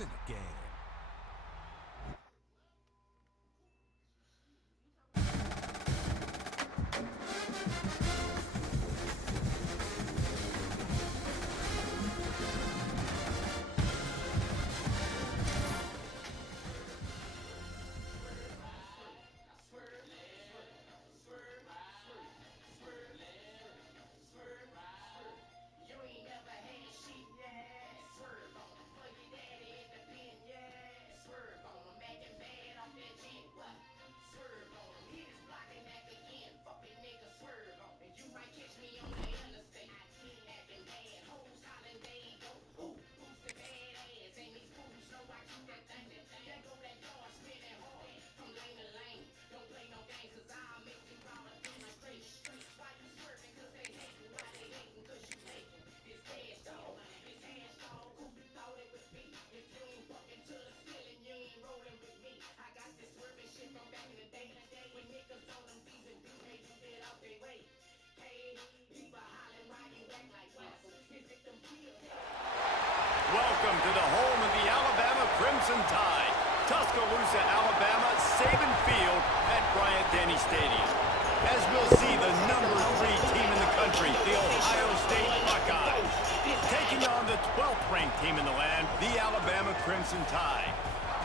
in the game. Welcome to the home of the Alabama Crimson Tide, Tuscaloosa, Alabama, Saban Field at Bryant-Denny Stadium. As we'll see, the number 3 team in the country, the Ohio State Buckeyes, taking on the 12th ranked team in the land, the Alabama Crimson Tide.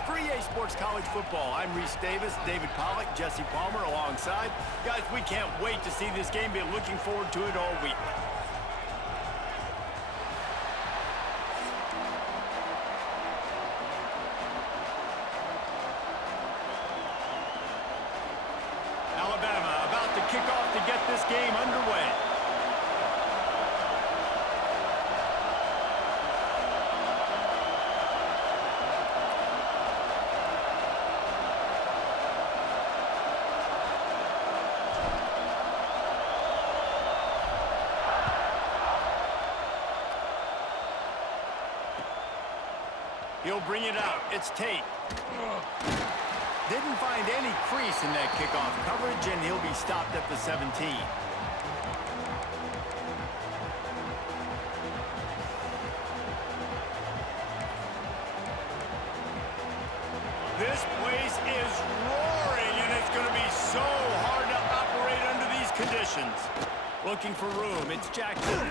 For EA Sports College Football, I'm Reese Davis, David Pollack, Jesse Palmer alongside. Guys, we can't wait to see this game. Been looking forward to it all week. Alabama about to kick off to get this game underway. He'll bring it out. It's Tate. Didn't find any crease in that kickoff coverage, and he'll be stopped at the 17. This place is roaring, and it's going to be so hard to operate under these conditions. Looking for room. It's Jackson.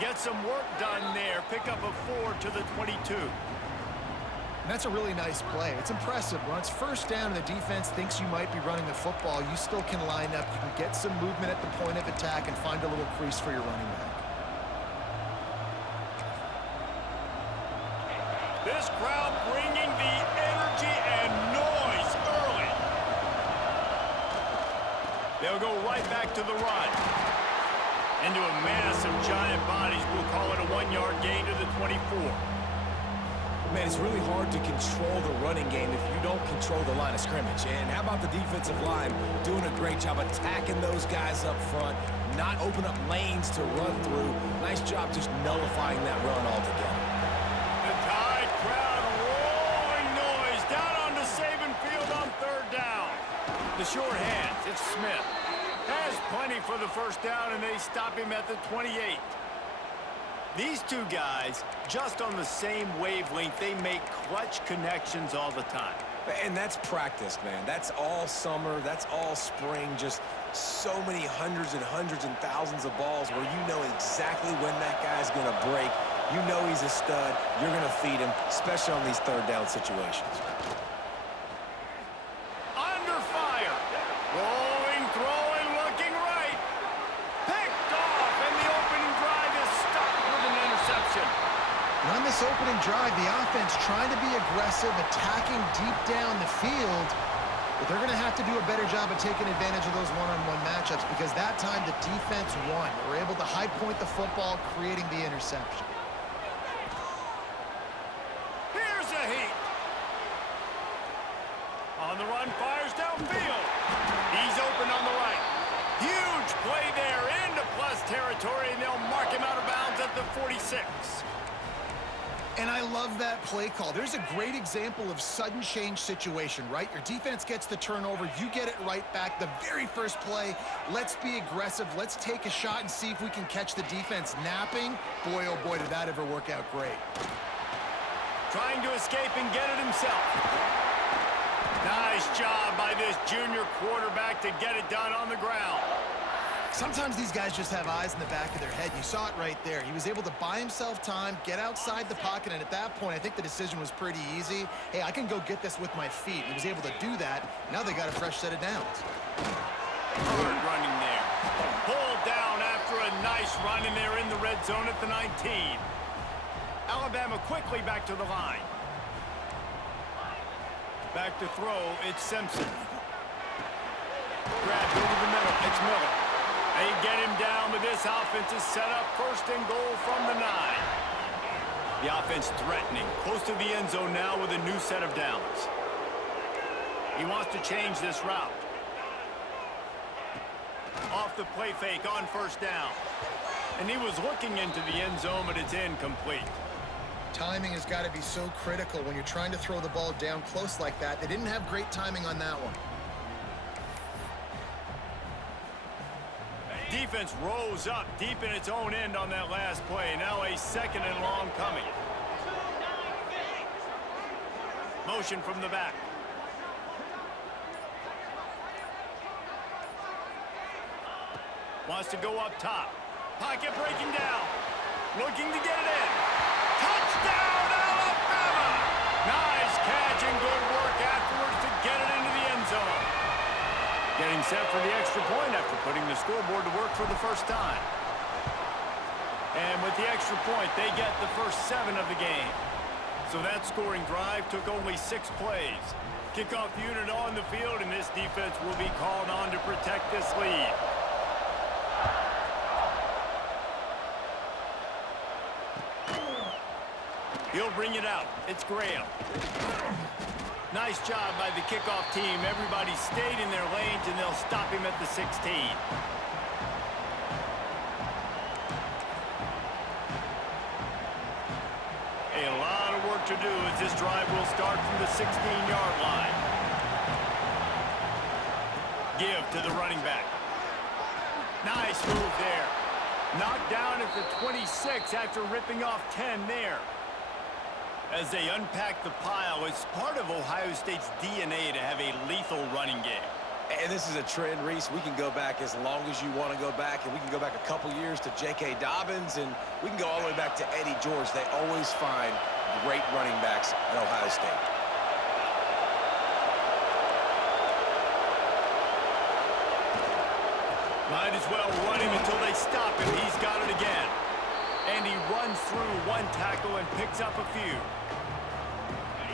Get some work done there. Pick up a 4 to the 22. And that's a really nice play. It's impressive. When it's first down and the defense thinks you might be running the football, you still can line up. You can get some movement at the point of attack and find a little crease for your running back. This crowd bringing the energy and noise early. They'll go right back to the run. Into a mass of giant bodies. We'll call it a 1-yard gain to the 24. Man, it's really hard to control the running game if you don't control the line of scrimmage. And how about the defensive line doing a great job attacking those guys up front, not open up lanes to run through. Nice job just nullifying that run altogether. The Tide crowd roaring noise down onto Saban Field on 3rd down. The short hands, it's Smith. Has plenty for the first down, and they stop him at the 28. These two guys, just on the same wavelength, they make clutch connections all the time. And that's practice, man. That's all summer. That's all spring. Just so many hundreds and thousands of balls where you know exactly when that guy's going to break. You know he's a stud. You're going to feed him, especially on these 3rd down situations. Under fire. Rolling, throwing, looking right. Picked off, and the opening drive is stopped with an interception. And on this opening drive, the offense trying to be aggressive, attacking deep down the field, but they're going to have to do a better job of taking advantage of those one-on-one matchups because that time the defense won. They were able to high point the football, creating the interception. Here's a heat. On the run, fires downfield. He's open on the right. Huge play there into plus territory, and they'll mark him out of bounds at the 46. And I love that play call. There's a great example of sudden change situation, right? Your defense gets the turnover, you get it right back. The very first play, let's be aggressive. Let's take a shot and see if we can catch the defense napping. Boy, oh boy, did that ever work out great. trying to escape and get it himself. Nice job by this junior quarterback to get it done on the ground. Sometimes these guys just have eyes in the back of their head. You saw it right there. He was able to buy himself time, get outside the pocket, and at that point, I think the decision was pretty easy. Hey, I can go get this with my feet. He was able to do that. Now they got a fresh set of downs. Hard running there. Pulled down after a nice run, and they're in the red zone at the 19. Alabama quickly back to the line. Back to throw, it's Simpson. Grabbed over the middle, it's Miller. They get him down, but this offense is set up first and goal from the 9. The offense threatening, close to the end zone now with a new set of downs. He wants to change this route. Off the play fake on first down. And he was looking into the end zone, but it's incomplete. Timing has got to be so critical when you're trying to throw the ball down close like that. They didn't have great timing on that one. Defense rose up deep in its own end on that last play. Now a second and long coming. Motion from the back. Wants to go up top. Pocket breaking down. Looking to get it in. Touchdown, Alabama! Nice catch and good work afterwards to get it into the end zone. Getting set for the extra point after putting the scoreboard to work for the first time. And with the extra point, they get the first 7 of the game. So that scoring drive took only 6 plays. Kickoff unit on the field, and this defense will be called on to protect this lead. He'll bring it out. It's Graham. Nice job by the kickoff team. Everybody stayed in their lanes, and they'll stop him at the 16. A lot of work to do as this drive will start from the 16-yard line. Give to the running back. Nice move there. Knocked down at the 26 after ripping off 10 there. As they unpack the pile, it's part of Ohio State's DNA to have a lethal running game. And this is a trend, Reese. We can go back as long as you want to go back, and we can go back a couple years to J.K. Dobbins, and we can go all the way back to Eddie George. They always find great running backs at Ohio State. Might as well run him until they stop him. He's got it again. And he runs through one tackle and picks up a few.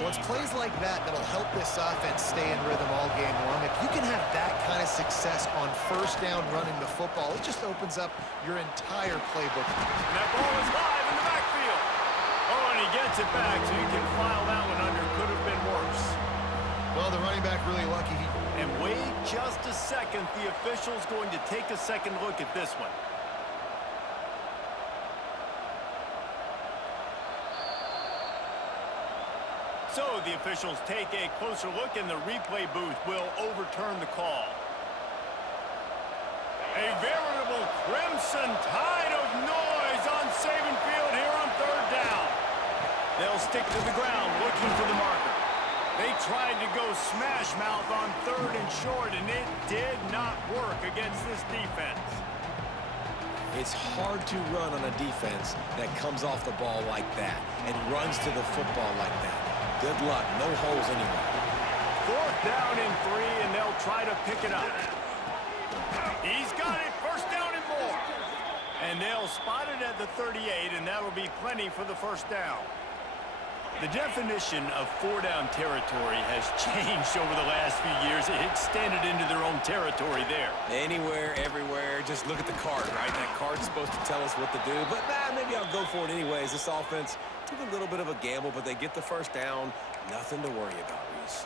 Well, it's plays like that that'll help this offense stay in rhythm all game long. If you can have that kind of success on first down running the football, it just opens up your entire playbook. And that ball is live in the backfield. Oh, and he gets it back, so you can file that one under. Could have been worse. Well, the running back really lucky. And wait just a second. The official's going to take a second look at this one. So the officials take a closer look, and the replay booth will overturn the call. A veritable crimson tide of noise on Saban Field here on third down. They'll stick to the ground looking for the marker. They tried to go smash mouth on third and short, and it did not work against this defense. It's hard to run on a defense that comes off the ball like that and runs to the football like that. Good luck. No holes anywhere. Fourth down and 3, and they'll try to pick it up. He's got it. First down and more. And they'll spot it at the 38, and that'll be plenty for the first down. The definition of 4-down territory has changed over the last few years. It extended into their own territory there. Anywhere, everywhere, just look at the card, right? That card's supposed to tell us what to do, but maybe I'll go for it anyways. This offense took a little bit of a gamble, but they get the first down. Nothing to worry about, Reese.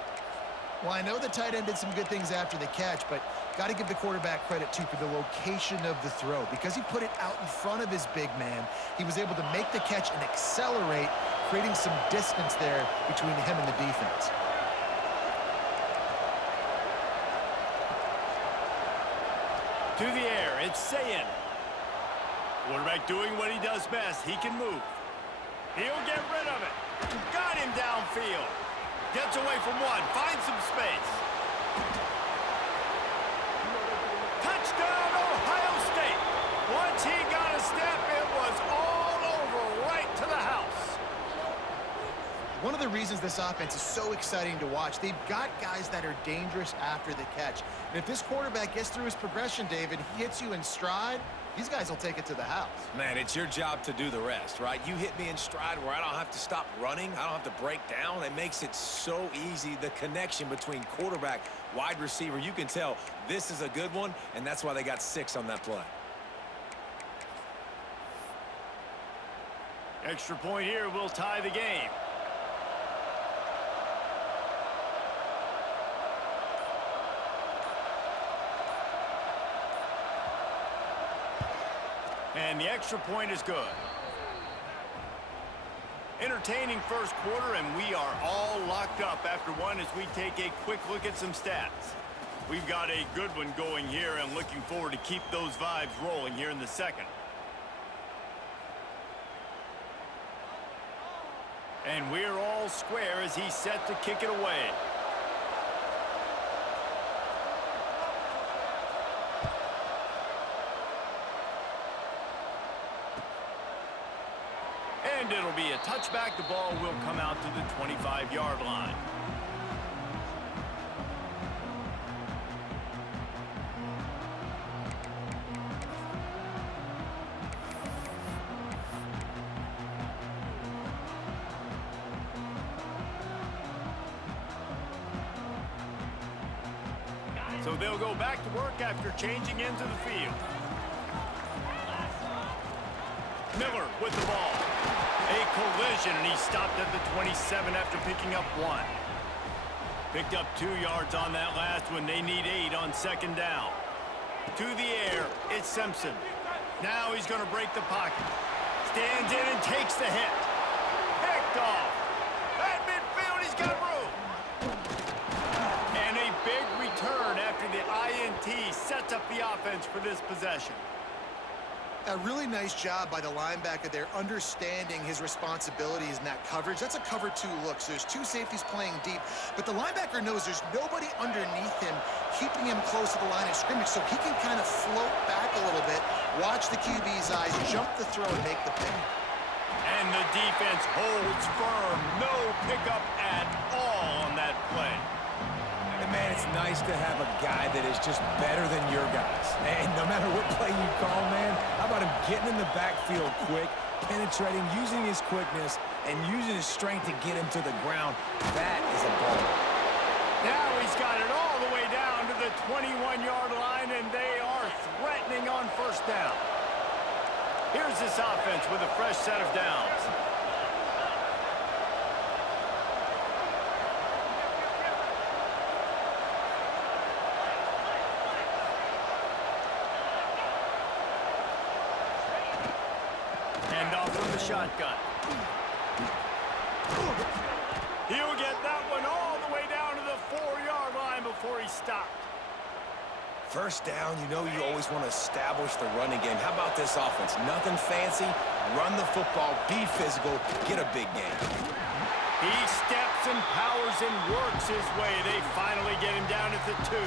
Well, I know the tight end did some good things after the catch, but got to give the quarterback credit, too, for the location of the throw. Because he put it out in front of his big man, he was able to make the catch and accelerate, creating some distance there between him and the defense. To the air, it's Sayin. Quarterback doing what he does best. He can move. He'll get rid of it. Got him downfield. Gets away from one. Finds some space. Touchdown, Ohio State. Once he got a step, it was all over right to the house. One of the reasons this offense is so exciting to watch, they've got guys that are dangerous after the catch. And if this quarterback gets through his progression, David, he hits you in stride, these guys will take it to the house. Man, it's your job to do the rest, right? You hit me in stride where I don't have to stop running. I don't have to break down. It makes it so easy, the connection between quarterback, wide receiver. You can tell this is a good one, and that's why they got 6 on that play. Extra point here will tie the game. And the extra point is good. Entertaining first quarter, and we are all locked up after one as we take a quick look at some stats. We've got a good one going here and looking forward to keep those vibes rolling here in the second. And we're all square as he's set to kick it away. And it'll be a touchback. The ball will come out to the 25-yard line. So they'll go back to work after changing into the field. Miller with the ball. A collision, and he stopped at the 27 after picking up 1. Picked up 2 yards on that last one. They need 8 on second down. To the air, it's Simpson. Now he's going to break the pocket. Stands in and takes the hit. Picked off. At midfield, he's got room. And a big return after the INT sets up the offense for this possession. A really nice job by the linebacker there, understanding his responsibilities in that coverage. That's a cover 2 look, so there's 2 safeties playing deep, but the linebacker knows there's nobody underneath him keeping him close to the line of scrimmage, so he can kind of float back a little bit, watch the QB's eyes, jump the throw, and make the pick. And the defense holds firm. No pickup at all on that play. And man, it's nice to have a guy that is just better than your guys. And no matter what play you call, man, how about him getting in the backfield quick, penetrating, using his quickness, and using his strength to get him to the ground. That is a ball. Now he's got it all the way down to the 21-yard line, and they are threatening on first down. Here's this offense with a fresh set of downs. Shotgun. He'll get that one all the way down to the 4-yard line before he stopped. First down, you know you always want to establish the running game. How about this offense? Nothing fancy. Run the football, be physical, get a big game. He steps and powers and works his way. They finally get him down at the 2.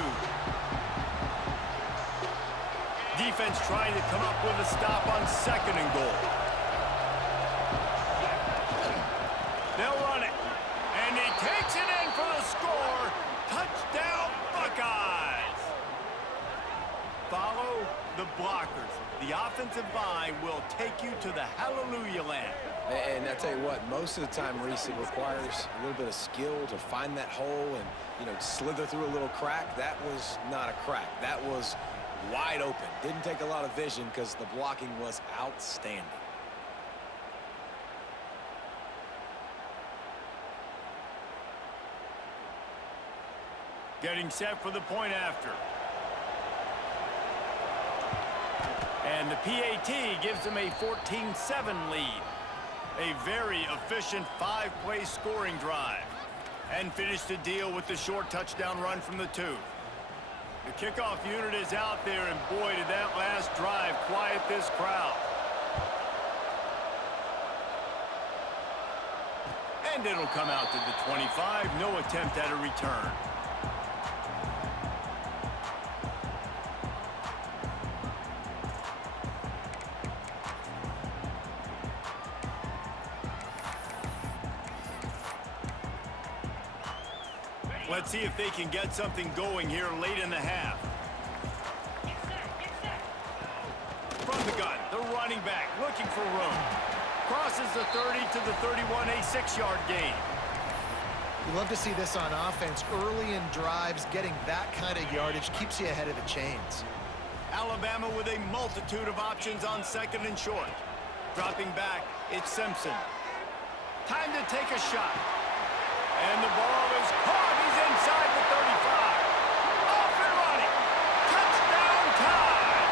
Defense trying to come up with a stop on second and goal. They'll run it. And he takes it in for the score. Touchdown, Buckeyes. Follow the blockers. The offensive line will take you to the hallelujah land. And I tell you what, most of the time, Reese, it requires a little bit of skill to find that hole and, you know, slither through a little crack. That was not a crack. That was wide open. Didn't take a lot of vision because the blocking was outstanding. Getting set for the point after. And the PAT gives them a 14-7 lead. A very efficient 5-play scoring drive. And finished the deal with the short touchdown run from the 2. The kickoff unit is out there, and boy, did that last drive quiet this crowd. And it'll come out to the 25. No attempt at a return. Let's see if they can get something going here late in the half. From the gun, the running back looking for room. Crosses the 30 to the 31, a 6-yard gain. You love to see this on offense. Early in drives, getting that kind of yardage keeps you ahead of the chains. Alabama with a multitude of options on 2nd and short. Dropping back, it's Simpson. Time to take a shot. And the ball is caught. He's inside the 35. Off and running. Touchdown time.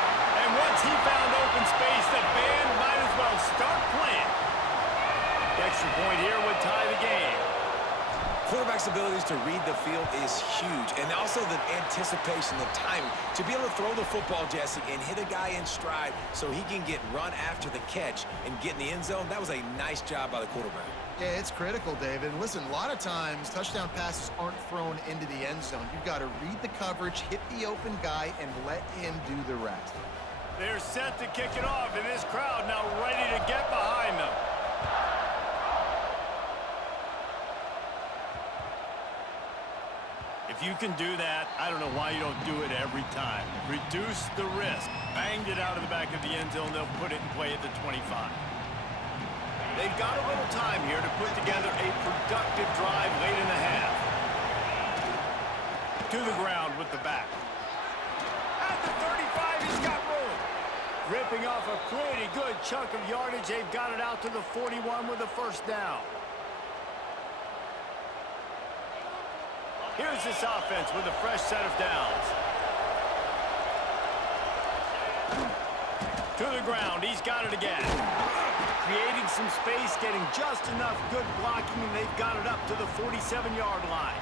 And once he found open space, the band might as well start playing. The extra point here would tie the game. Quarterback's abilities to read the field is huge, and also the anticipation, the timing. To be able to throw the football, Jesse, and hit a guy in stride so he can get run after the catch and get in the end zone, that was a nice job by the quarterback. Yeah, it's critical, David. And listen, a lot of times touchdown passes aren't thrown into the end zone. You've got to read the coverage, hit the open guy, and let him do the rest. They're set to kick it off, and this crowd now ready to get behind them. If you can do that, I don't know why you don't do it every time. Reduce the risk. Banged it out of the back of the end zone. They'll put it in play at the 25. They've got a little time here to put together a productive drive late in the half. To the ground with the back. At the 35, he's got room. Ripping off a pretty good chunk of yardage. They've got it out to the 41 with a first down. Here's this offense with a fresh set of downs. To the ground, he's got it again. Creating some space, getting just enough good blocking, and they've got it up to the 47-yard line.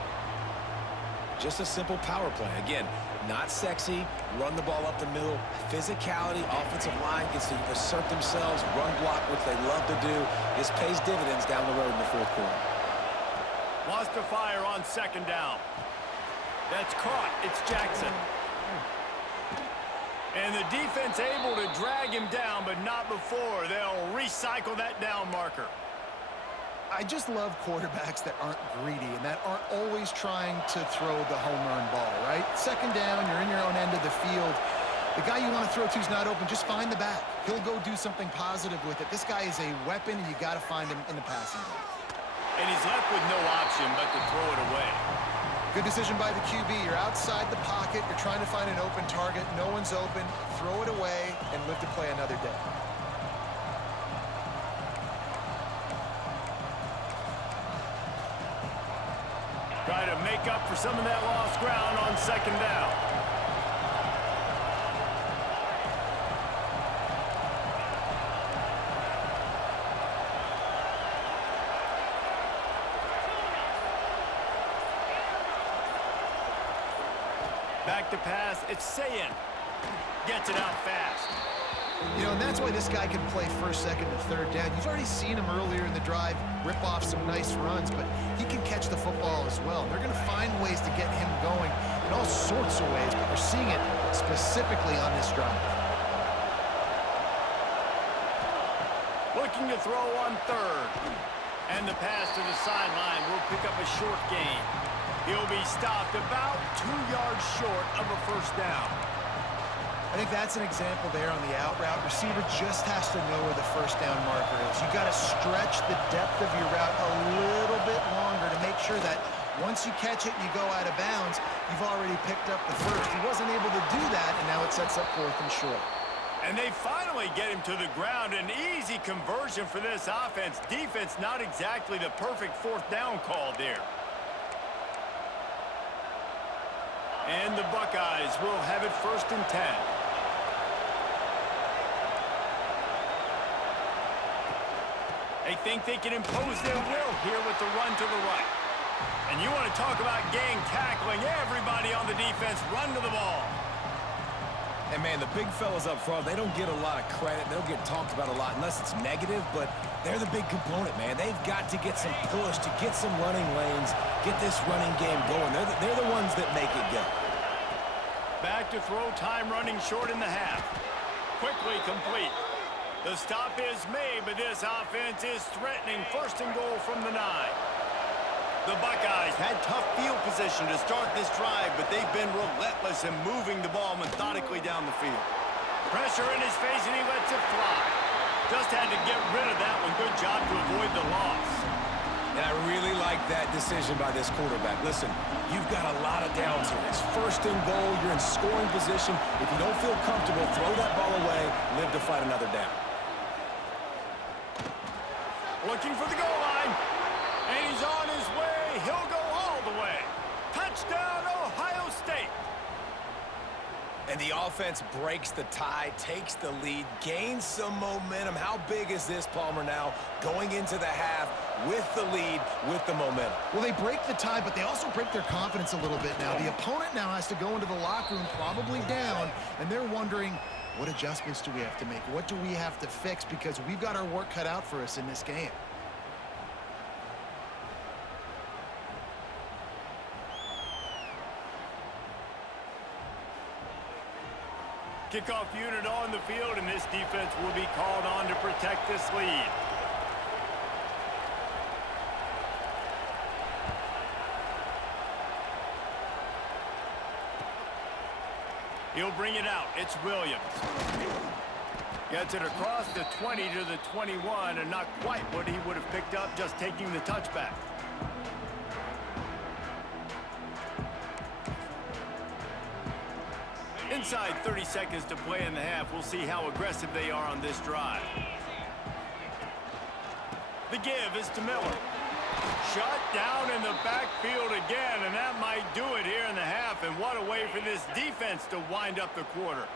Just a simple power play. Again, not sexy, run the ball up the middle. Physicality, offensive line gets to assert themselves, run block, which they love to do. This pays dividends down the road in the 4th quarter. Lost to fire on 2nd down. That's caught. It's Jackson. And the defense able to drag him down, but not before. They'll recycle that down marker. I just love quarterbacks that aren't greedy and that aren't always trying to throw the home run ball, right? 2nd down, you're in your own end of the field. The guy you want to throw to is not open. Just find the back. He'll go do something positive with it. This guy is a weapon, and you got to find him in the passing game. And he's left with no option but to throw it away. Good decision by the QB. You're outside the pocket. You're trying to find an open target. No one's open. Throw it away and live to play another day. Try to make up for some of that lost ground on 2nd down. Back to pass, it's Sayin. Gets it out fast. You know, and that's why this guy can play 1st, 2nd, and 3rd down. You've already seen him earlier in the drive rip off some nice runs, but he can catch the football as well. They're going to find ways to get him going in all sorts of ways, but we're seeing it specifically on this drive. Looking to throw on 3rd. And the pass to the sideline will pick up a short gain. He'll be stopped about 2 yards short of a first down. I think that's an example there on the out route. Receiver just has to know where the first down marker is. You got to stretch the depth of your route a little bit longer to make sure that once you catch it and you go out of bounds, you've already picked up the first. He wasn't able to do that, and now it sets up 4th and short. And they finally get him to the ground. An easy conversion for this offense. Defense not exactly the perfect 4th down call there. And the Buckeyes will have it 1st and 10. They think they can impose their will here with the run to the right. And you want to talk about gang tackling. Everybody on the defense run to the ball. And, man, the big fellas up front, they don't get a lot of credit. They don't get talked about a lot unless it's negative, but they're the big component, man. They've got to get some push, to get some running lanes, get this running game going. They're the ones that make it go. Back to throw, time running short in the half. Quickly complete. The stop is made, but this offense is threatening. First and goal from the 9. The Buckeyes had tough field position to start this drive, but they've been relentless in moving the ball methodically down the field. Pressure in his face, and he lets it fly. Just had to get rid of that one. Good job to avoid the loss. And I really like that decision by this quarterback. Listen, you've got a lot of downs here. It's first and goal. You're in scoring position. If you don't feel comfortable, throw that ball away. Live to fight another down. Looking for the goal line. And he's on his way. He'll go all the way. Touchdown, Ohio State. And the offense breaks the tie, takes the lead, gains some momentum. How big is this, Palmer, now going into the half with the lead, with the momentum? Well, they break the tie, but they also break their confidence a little bit now. The opponent now has to go into the locker room probably down, and they're wondering, what adjustments do we have to make? What do we have to fix? Because we've got our work cut out for us in this game. Kickoff unit on the field, and this defense will be called on to protect this lead. He'll bring it out. It's Williams. Gets it across the 20 to the 21, and not quite what he would have picked up just taking the touchback. Inside 30 seconds to play in the half. We'll see how aggressive they are on this drive. The give is to Miller. Shut down in the backfield again, and that might do it here in the half. And what a way for this defense to wind up the quarter.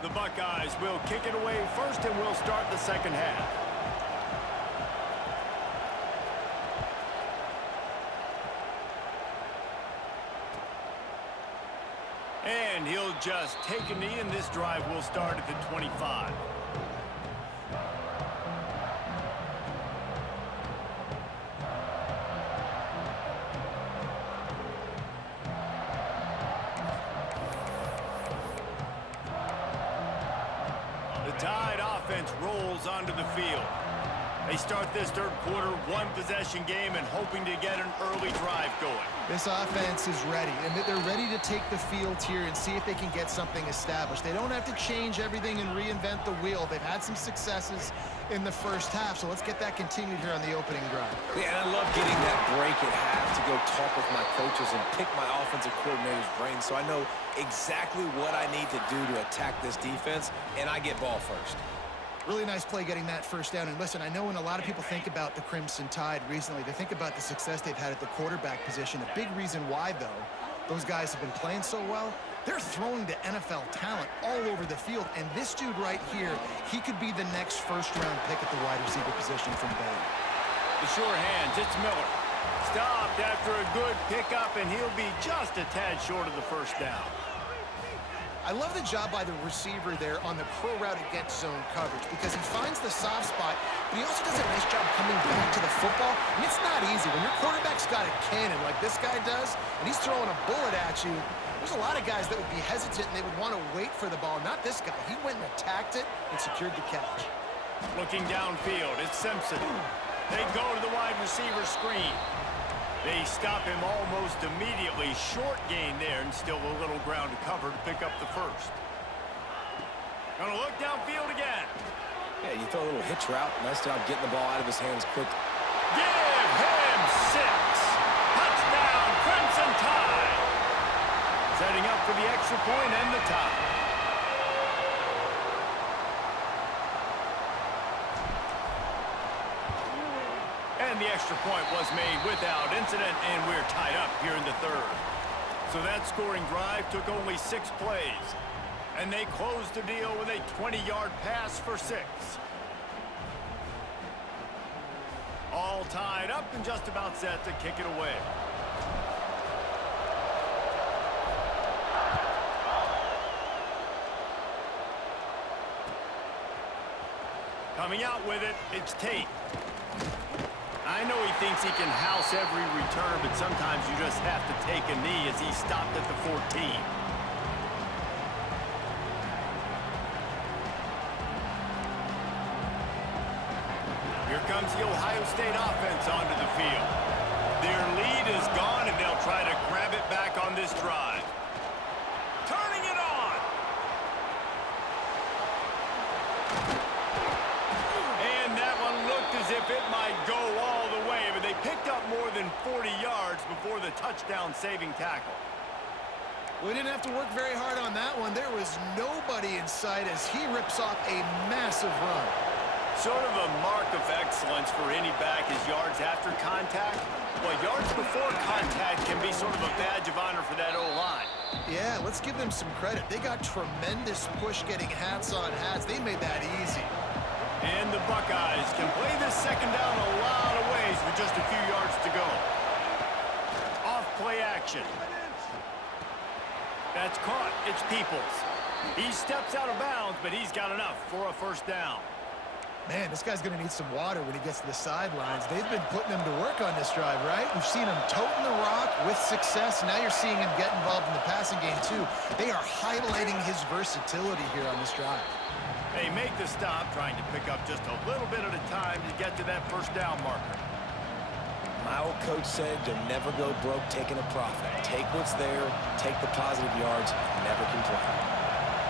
The Buckeyes will kick it away first, and we'll start the second half. And he'll just take a knee, and this drive will start at the 25. Tide offense rolls onto the field. They start this third quarter one-possession game and hoping to get an early drive going. This offense is ready, and they're ready to take the field here and see if they can get something established. They don't have to change everything and reinvent the wheel. They've had some successes in the first half, so let's get that continued here on the opening drive. Yeah, and I love getting that break at half to go talk with my coaches and pick my offensive coordinator's brain so I know exactly what I need to do to attack this defense, and I get ball first. Really nice play getting that first down. And listen, I know when a lot of people think about the Crimson Tide recently, they think about the success they've had at the quarterback position. A big reason why, though, those guys have been playing so well, they're throwing to NFL talent all over the field. And this dude right here, he could be the next first-round pick at the wide receiver position from Baylor. The sure hands, it's Miller. Stopped after a good pickup, and he'll be just a tad short of the first down. I love the job by the receiver there on the curl route against zone coverage because he finds the soft spot, but he also does a nice job coming back to the football. And it's not easy. When your quarterback's got a cannon like this guy does, and he's throwing a bullet at you, there's a lot of guys that would be hesitant and they would want to wait for the ball. Not this guy. He went and attacked it and secured the catch. Looking downfield, it's Simpson. They go to the wide receiver screen. They stop him almost immediately. Short gain there, and still a little ground to cover to pick up the first. Gonna look downfield again. Yeah, you throw a little hitch route. Nice job getting the ball out of his hands quick. Give him 6. Touchdown, Crimson Tide. Setting up for the extra point and the tie. And the extra point was made without incident, and we're tied up here in the third. So that scoring drive took only 6 plays. And they close the deal with a 20-yard pass for 6. All tied up and just about set to kick it away. Coming out with it, it's Tate. I know he thinks he can house every return, but sometimes you just have to take a knee as he stopped at the 14. Here comes the Ohio State offense onto the field. Their lead is gone, and they'll try to grab it back on this drive. Turning it on! And that one looked as if it might go all the way, but they picked up more than 40 yards before the touchdown-saving tackle. We didn't have to work very hard on that one. There was nobody in sight as he rips off a massive run. Sort of a mark of excellence for any back is yards after contact. Well, yards before contact can be sort of a badge of honor for that O-line. Yeah, let's give them some credit. They got tremendous push getting hats on hats. They made that easy. And the Buckeyes can play this second down a lot of ways with just a few yards to go. Off play action. That's caught. It's Peoples. He steps out of bounds, but he's got enough for a first down. Man, this guy's going to need some water when he gets to the sidelines. They've been putting him to work on this drive, right? We've seen him toting the rock with success. Now you're seeing him get involved in the passing game, too. They are highlighting his versatility here on this drive. They make the stop, trying to pick up just a little bit at a time to get to that first down marker. My old coach said to never go broke taking a profit. Take what's there, take the positive yards, and never complain.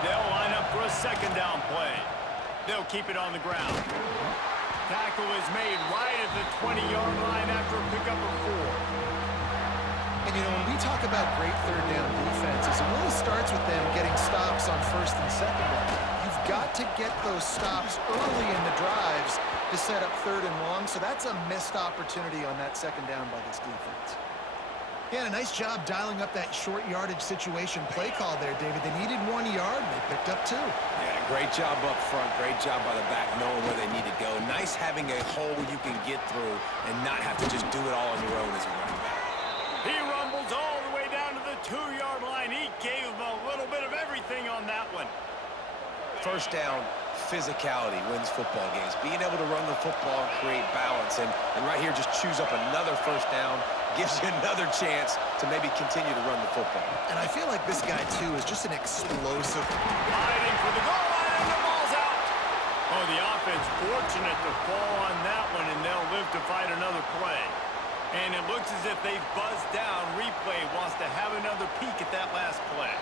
They'll line up for a second down play. They'll keep it on the ground. Tackle is made right at the 20-yard line after a pickup of 4. And, you know, when we talk about great third down defenses, it really starts with them getting stops on first and second down. You've got to get those stops early in the drives to set up third and long, so that's a missed opportunity on that second down by this defense. Yeah, a nice job dialing up that short yardage situation play call there, David. They needed 1 yard, and they picked up 2. Yeah, great job up front. Great job by the back knowing where they need to go. Nice having a hole you can get through and not have to just do it all on your own as a running back. He rumbles all the way down to the 2-yard line. He gave them a little bit of everything on that one. First down, physicality wins football games. Being able to run the football and create balance. And right here, just choose up another first down. Gives you another chance to maybe continue to run the football. And I feel like this guy, too, is just an explosive. Fighting for the goal line, and the ball's out. Oh, the offense fortunate to fall on that one, and they'll live to fight another play. And it looks as if they've buzzed down. Replay wants to have another peek at that last play.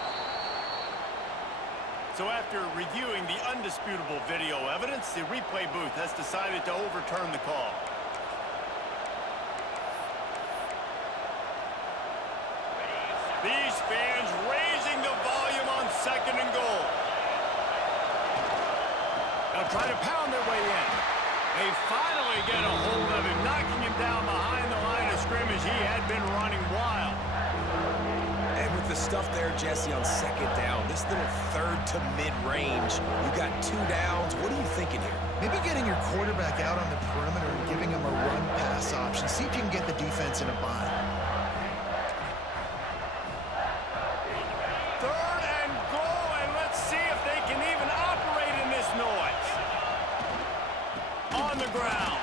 So after reviewing the undisputable video evidence, the replay booth has decided to overturn the call. These fans raising the volume on second and goal. They'll try to pound their way in. They finally get a hold of him, knocking him down behind the line of scrimmage. He had been running wild. And with the stuff there, Jesse, on second down, this little third to mid-range, you got 2 downs. What are you thinking here? Maybe getting your quarterback out on the perimeter and giving him a run-pass option. See if you can get the defense in a bind. Third and goal, and let's see if they can even operate in this noise. On the ground.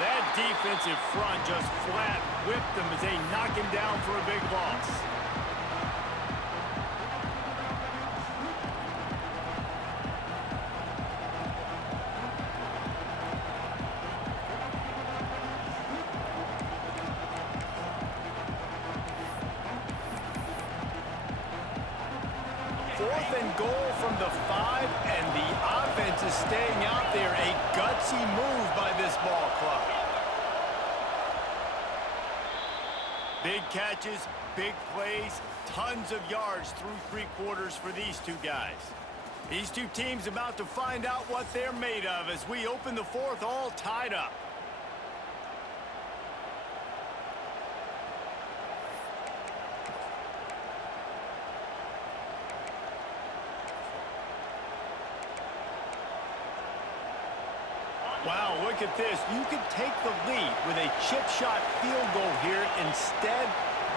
That defensive front just flat whipped them as they knock him down for a big loss. Fourth and goal from the 5, and the offense is staying out there. A gutsy move by this ball club. Big catches, big plays, tons of yards through 3 quarters for these two guys. These two teams about to find out what they're made of as we open the 4th all tied up. Wow, look at this. You could take the lead with a chip shot field goal here. Instead,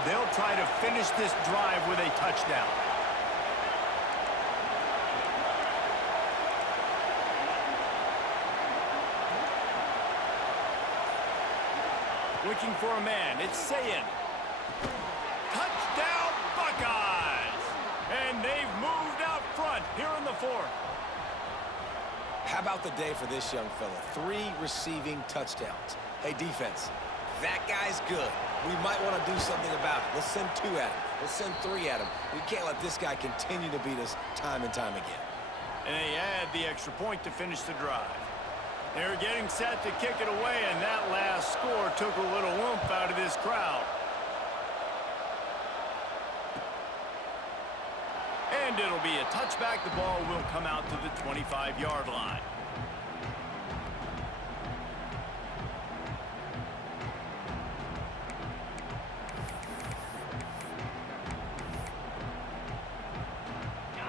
they'll try to finish this drive with a touchdown. Looking for a man. It's Sayin. Touchdown, Buckeyes! And they've moved out front here in the fourth. How about the day for this young fella? 3 receiving touchdowns. Hey, defense, that guy's good. We might want to do something about it. Let's send 2 at him. Let's send 3 at him. We can't let this guy continue to beat us time and time again. And they add the extra point to finish the drive. They're getting set to kick it away, and that last score took a little oomph out of this crowd. And it'll be a touchback. The ball will come out to the 25-yard line.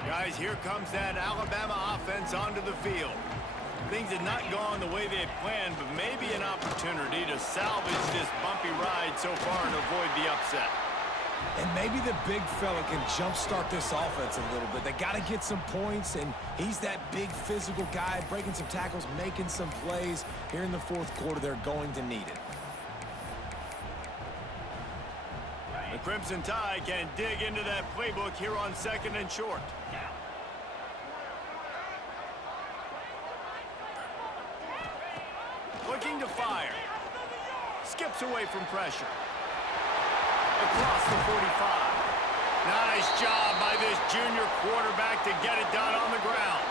Guys, here comes that Alabama offense onto the field. Things had not gone the way they had planned, but maybe an opportunity to salvage this bumpy ride so far and avoid the upset. And maybe the big fella can jumpstart this offense a little bit. They got to get some points, and he's that big physical guy, breaking some tackles, making some plays. Here in the fourth quarter, they're going to need it. The Crimson Tide can dig into that playbook here on 2nd and short. Looking to fire. Skips away from pressure. Across the 45. Nice job by this junior quarterback to get it done on the ground.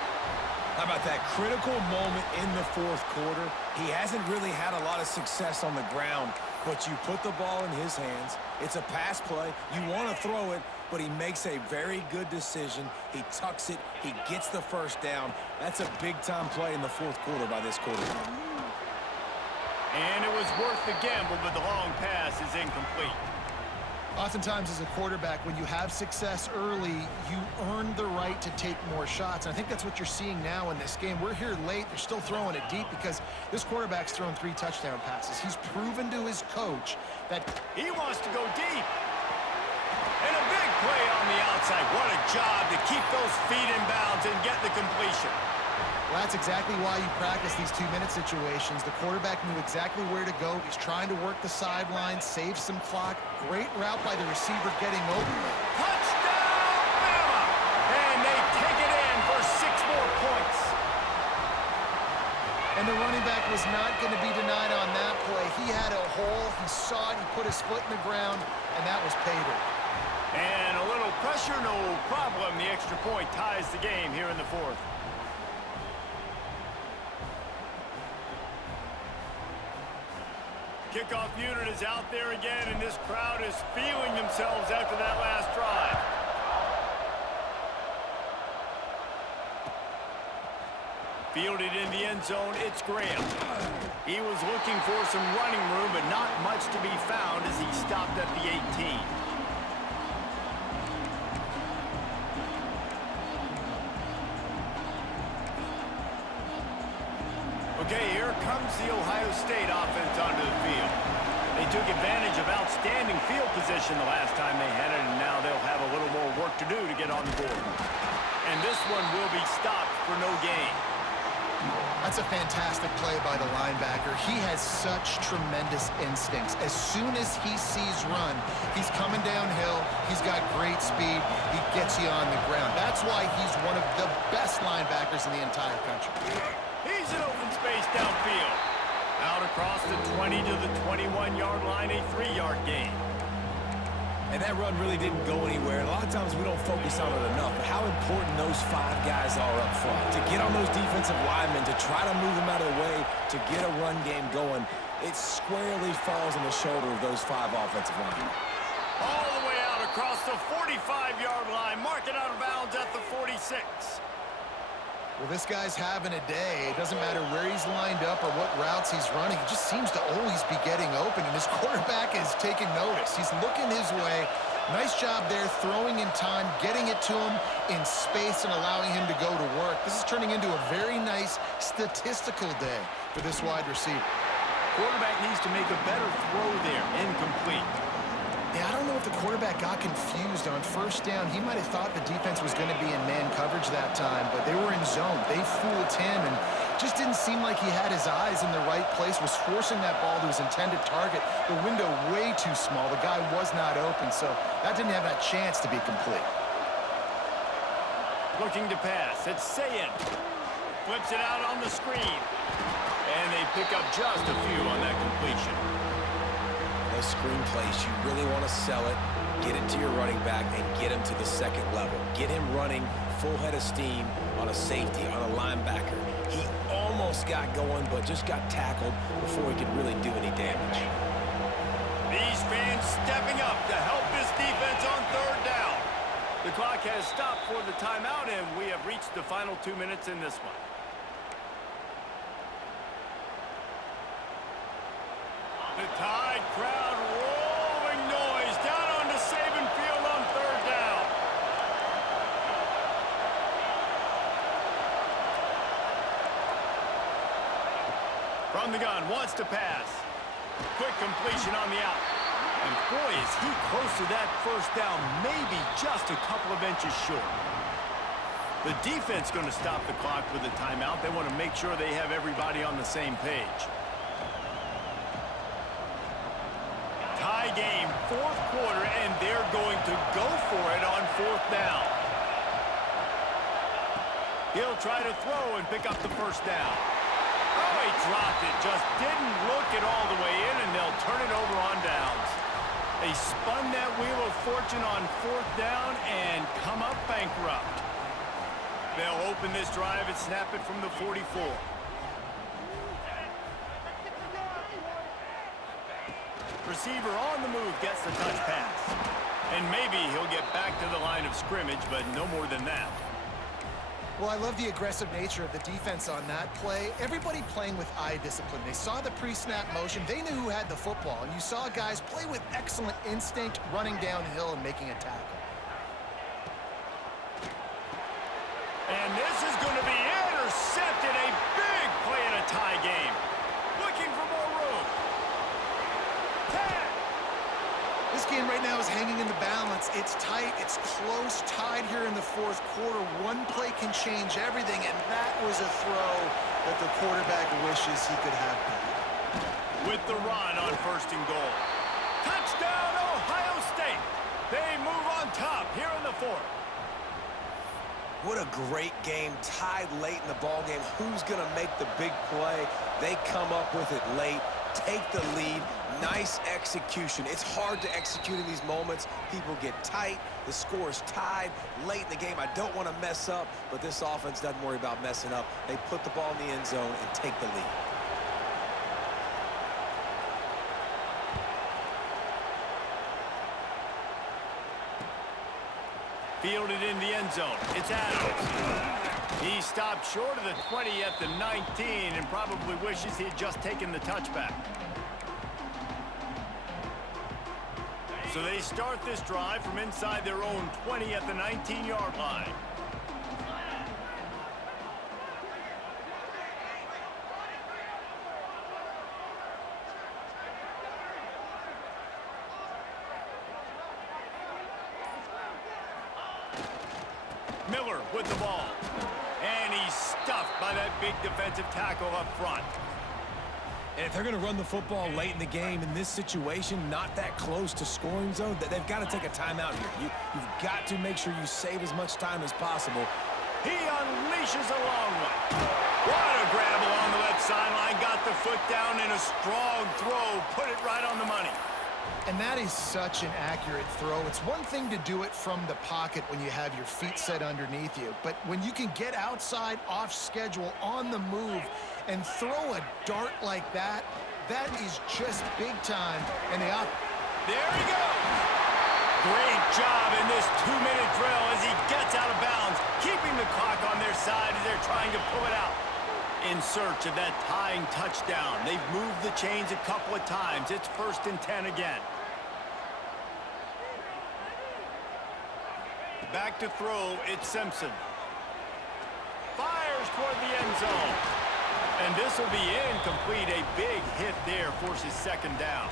How about that critical moment in the fourth quarter? He hasn't really had a lot of success on the ground, but you put the ball in his hands. It's a pass play. You want to throw it, but he makes a very good decision. He tucks it. He gets the first down. That's a big-time play in the fourth quarter by this quarterback. And it was worth the gamble, but the long pass is incomplete. Oftentimes as a quarterback, when you have success early, you earn the right to take more shots. And I think that's what you're seeing now in this game. We're here late. They're still throwing it deep because this quarterback's thrown 3 touchdown passes. He's proven to his coach that he wants to go deep. And a big play on the outside. What a job to keep those feet in bounds and get the completion. Well, that's exactly why you practice these 2-minute situations. The quarterback knew exactly where to go. He's trying to work the sideline, save some clock. Great route by the receiver getting open. Touchdown, Bama! And they take it in for 6 more points. And the running back was not going to be denied on that play. He had a hole. He saw it. He put his foot in the ground, and that was pay dirt. And a little pressure, no problem. The extra point ties the game here in the fourth. Kickoff unit is out there again, and this crowd is feeling themselves after that last drive. Fielded in the end zone, it's Graham. He was looking for some running room, but not much to be found as he stopped at the 18. Okay, here comes the Ohio State offense onto the field. They took advantage of outstanding field position the last time they had it, and now they'll have a little more work to do to get on the board. And this one will be stopped for no gain. That's a fantastic play by the linebacker. He has such tremendous instincts. As soon as he sees run, he's coming downhill. He's got great speed. He gets you on the ground. That's why he's one of the best linebackers in the entire country. He's in open space downfield. Out across the 20 to the 21-yard line, a 3-yard gain. And that run really didn't go anywhere. And a lot of times we don't focus on it enough, but how important those 5 guys are up front. To get on those defensive linemen, to try to move them out of the way, to get a run game going, it squarely falls on the shoulder of those 5 offensive linemen. All the way out across the 45-yard line. Mark it out of bounds at the 46. Well, this guy's having a day. It doesn't matter where he's lined up or what routes he's running. He just seems to always be getting open, and his quarterback is taking notice. He's looking his way, Nice job there, throwing in time, getting it to him in space, and allowing him to go to work. This is turning into a very nice statistical day for this wide receiver. Quarterback needs to make a better throw there. Incomplete. Yeah, I don't know if the quarterback got confused on first down. He might have thought the defense was going to be in man coverage that time, but they were in zone. They fooled him, and just didn't seem like he had his eyes in the right place, was forcing that ball to his intended target. The window way too small. The guy was not open, so that didn't have that chance to be complete. Looking to pass. It's Sayin. Flips it out on the screen. And they pick up just a few on that completion. Those screen plays, you really want to sell it, get it to your running back, and get him to the second level. Get him running full head of steam on a safety, on a linebacker. He almost got going, but just got tackled before he could really do any damage. These fans stepping up to help this defense on third down. The clock has stopped for the timeout, and we have reached the final 2 minutes in this one. The Tide crowd rolling noise down onto Saban Field on third down. From the gun, wants to pass. Quick completion on the out. And boy, is he close to that first down, maybe just a couple of inches short. The defense going to stop the clock with a timeout. They want to make sure they have everybody on the same page. Tie game, fourth quarter, and they're going to go for it on fourth down. He'll try to throw and pick up the first down. Oh, he dropped it. Just didn't look it all the way in, and they'll turn it over on downs. They spun that wheel of fortune on fourth down and come up bankrupt. They'll open this drive and snap it from the 44. Receiver on the move gets the touch pass. And maybe he'll get back to the line of scrimmage, but no more than that. Well, I love the aggressive nature of the defense on that play. Everybody playing with eye discipline. They saw the pre-snap motion. They knew who had the football. And you saw guys play with excellent instinct, running downhill and making a tackle. And this is going to be intercepted. A big play in a tie game. Looking for more room. Tag. This game right now is hanging in the balance. It's tight, it's close, tied here in the fourth quarter. One play can change everything, and that was a throw that the quarterback wishes he could have back. With the run on first and goal. Touchdown, Ohio State. They move on top here in the fourth. What a great game, tied late in the ball game. Who's going to make the big play? They come up with it late, take the lead. Nice execution. It's hard to execute in these moments. People get tight. The score is tied late in the game. I don't want to mess up, but this offense doesn't worry about messing up. They put the ball in the end zone and take the lead. Fielded in the end zone. It's Adams. He stopped short of the 20 at the 19 and probably wishes he had just taken the touchback. So they start this drive from inside their own 20 at the 19-yard line. Miller with the ball. And he's stuffed by that big defensive tackle up front. And if they're going to run the football late in the game in this situation, not that close to scoring zone, that they've got to take a timeout here. You've got to make sure you save as much time as possible. He unleashes a long one. What a grab along the left sideline. Got the foot down in a strong throw. Put it right on the money. And that is such an accurate throw. It's one thing to do it from the pocket when you have your feet set underneath you, but when you can get outside, off schedule, on the move, and throw a dart like that, that is just big time. And there he goes. Great job in this 2-minute drill as he gets out of bounds, keeping the clock on their side as they're trying to pull it out. In search of that tying touchdown. They've moved the chains a couple of times. It's 1st and 10 again. Back to throw, it's Simpson. Fires toward the end zone. And this will be incomplete. A big hit there forces second down.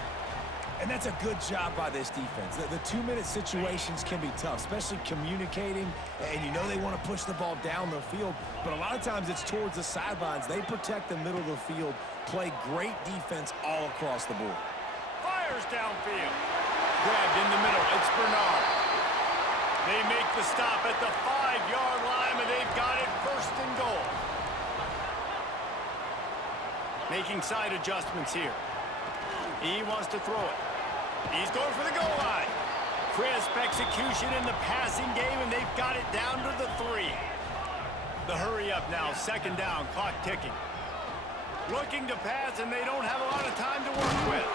And that's a good job by this defense. The 2-minute situations can be tough, especially communicating, and you know they want to push the ball down the field, but a lot of times it's towards the sidelines. They protect the middle of the field, play great defense all across the board. Fires downfield. Grabbed in the middle. It's Bernard. They make the stop at the 5-yard line, and they've got it first and goal. Making side adjustments here. He wants to throw it. He's going for the goal line. Crisp execution in the passing game, and they've got it down to the 3. The hurry up now, second down, clock ticking. Looking to pass, and they don't have a lot of time to work with.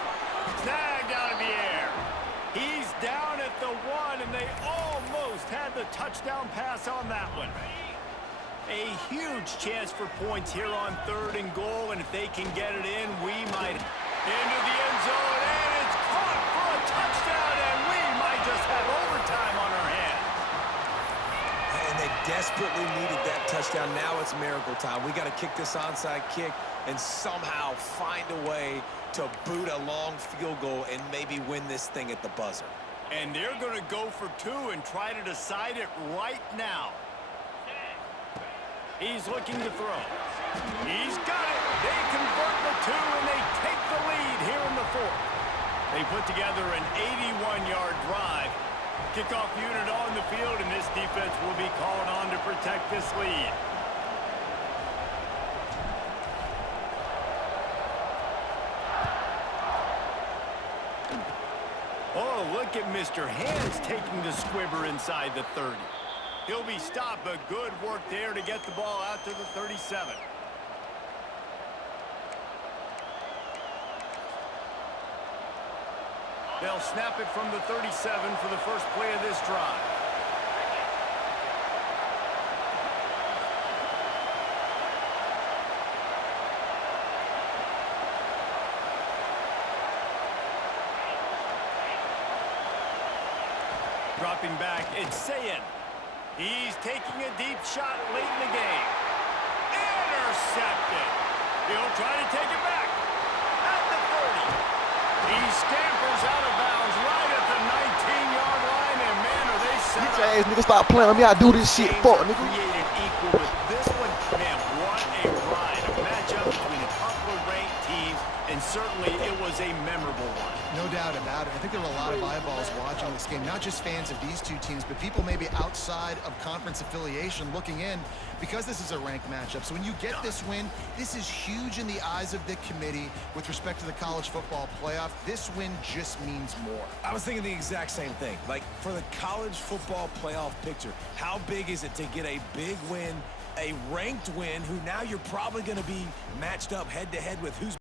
Snagged out of the air. He's down at the 1, and they almost had the touchdown pass on that one. A huge chance for points here on 3rd and goal, and if they can get it in, we might... Into the end zone, and it's caught for a touchdown, and we might just have overtime on our hands. And they desperately needed that touchdown. Now it's miracle time. We got to kick this onside kick and somehow find a way to boot a long field goal and maybe win this thing at the buzzer. And they're going to go for 2 and try to decide it right now. He's looking to throw. He's got it. They convert the 2, and they take the lead here in the 4th. They put together an 81-yard drive. Kickoff unit on the field, and this defense will be called on to protect this lead. Oh, look at Mr. Hands taking the squibber inside the 30. He'll be stopped, but good work there to get the ball out to the 37. They'll snap it from the 37 for the first play of this drive. Dropping back, it's Sayin. He's taking a deep shot late in the game. Intercepted. He'll try to take it back. At the 30. He scampers out of bounds right at the 19-yard line, and man, are they set Get up. your ass, nigga, stop playing with me. I do this shit. Fuck, nigga. Created equal with this one. Man, what a ride. A matchup between a couple of ranked teams, and certainly it was a memorable one. No doubt about it. I think there were a lot of eyeballs watching this game, not just fans of these two teams, but people maybe outside of conference affiliation looking in because this is a ranked matchup. So when you get this win, this is huge in the eyes of the committee with respect to the college football playoff. This win just means more. I was thinking the exact same thing. Like, for the college football playoff picture, how big is it to get a big win, a ranked win, who now you're probably going to be matched up head-to-head with who's